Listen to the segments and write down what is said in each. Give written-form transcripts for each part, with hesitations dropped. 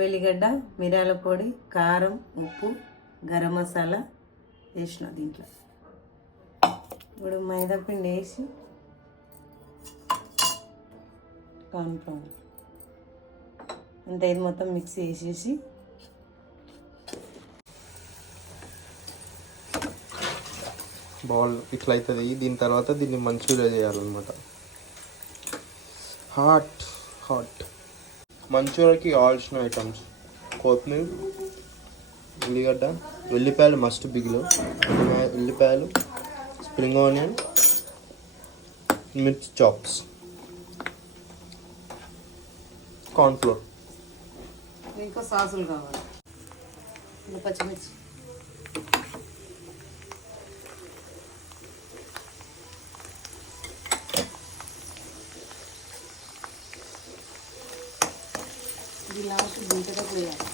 వెల్లిగడ్డ, మిరియాల పొడి, కారం, ఉప్పు, గరం మసాలా వేసిన దీంట్లో. ఇప్పుడు మైదా పిండి వేసి కార్న్ఫ్లవర్ అంత ఇది మొత్తం మిక్స్ చేసేసి బాల్ ఇట్లా అవుతుంది. దీని తర్వాత దీన్ని మంచూరియా చేయాలన్నమాట. హాట్ మంచూరియాకి కావాల్సిన ఐటమ్స్: కొత్తిమీర, ఉల్లిగడ్డ, ఉల్లిపాయలు మస్ట్ బిగిలో, ఉల్లిపాయలు, స్ప్రింగ్ ఆనియన్, మిర్చి చాప్స్, కార్న్ఫ్లోర్. ఇంకా సాసులు కావాలి. పచ్చిమిర్చి, లాస్ట్ దీంట్లో పోయాలి.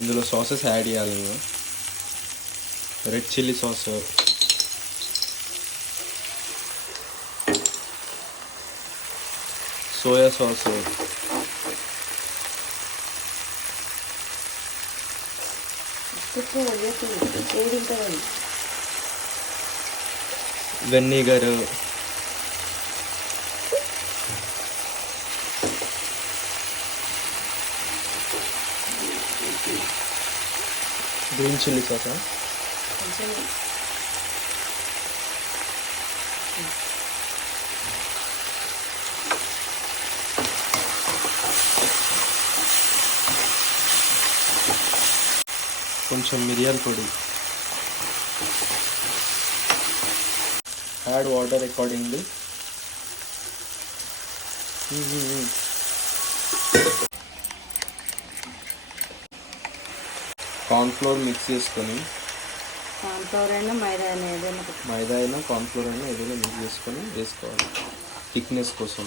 ఇందులో సాసెస్ యాడ్ చేయాలి. Red chilli sauce, soya sauce, vinegar, green chilli sauce, కొంచెం మిరియాల పొడి, add water accordingly. Cornflour mix చేసుకొని, కార్న్ఫ్లోర్ అయినా మైదా అయినా కార్న్ఫ్లోర్ అయినా ఏదైనా మిక్స్ చేసుకొని వేసుకోవాలి థిక్నెస్ కోసం.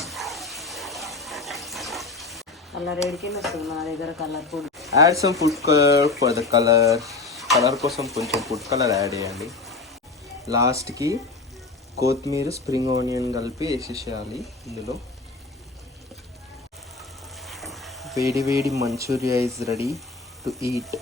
కలర్ ఏడికైనా వస్తుంది మా దగ్గర కలర్ పొడి. Add some food colour for the colour కోసం కొంచెం ఫుడ్ కలర్ యాడ్ చేయండి. లాస్ట్కి కొత్తిమీర, స్ప్రింగ్ ఆనియన్ కలిపి వేసేసేయాలి ఇందులో. వేడి manchurian is ready to eat.